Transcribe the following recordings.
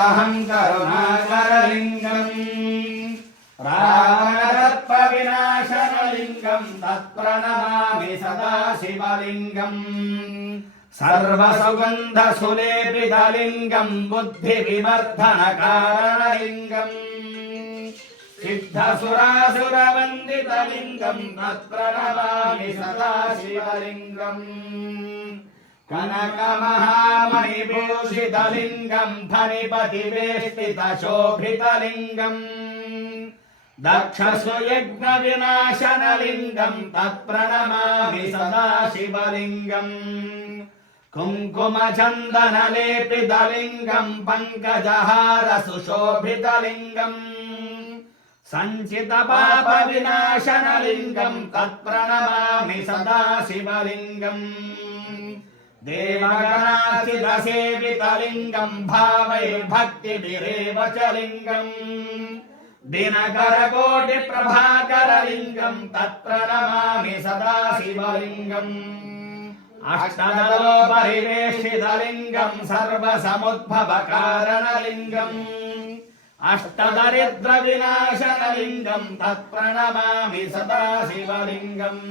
तदहं करुणाकरलिङ्गम् रावणदर्पविनाशनलिङ्गं तत्प्रणमामि सदा शिवलिङ्गम् सर्वसुगन्धसुलेपितलिङ्गं बुद्धिविवर्धनकारणलिङ्गम् सिद्धसुरासुरवन्दितलिङ्गं तत्प्रणमामि सदा शिवलिङ्गम् कनकमहामणिभूषितलिङ्गं फणिपतिवेष्टितशोभितलिङ्गम् दक्षसुयज्ञविनाशनलिङ्गं तत्प्रणमामि सदा शिवलिङ्गम् कुङ्कुमचन्दनलेपितलिङ्गं पङ्कजहारसुशोभितलिङ्गम् सञ्चितपापविनाशनलिङ्गं तत्प्रणमामि सदा शिवलिङ्गम् देवगणार्चितसेवितलिङ्गं भावैर्भक्तिभिरेव च लिङ्गम् दिनकरकोटिप्रभाकरलिङ्गं तत्प्रणमामि सदा शिवलिङ्गम् अष्टदलोपरिवेष्टितलिङ्गं सर्वसमुद्भवकारणलिङ्गम् अष्टदरिद्रविनाशनलिङ्गं तत्प्रणमामि सदा शिवलिङ्गम्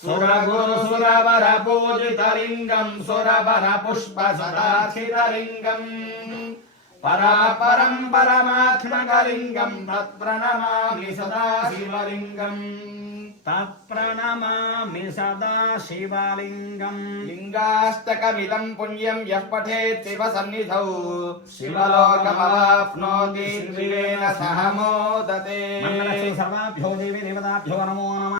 सुरगुरुसुरवरपूजितलिङ्गं सुरवरपुष्पसदाचितलिङ्गम् परापरं परमात्मकलिङ्गं तत्प्रणमामि सदा शिवलिङ्गम् तत्प्रणमामि सदा शिवलिङ्गम् लिङ्गाष्टकमिदं पुण्यं यः पठेत् शिवसन्निधौ शिवलोकमवाप्नोति शिवेन सह मोदते। सर्वाभ्यो देवी देवताभ्यो नमो नमः।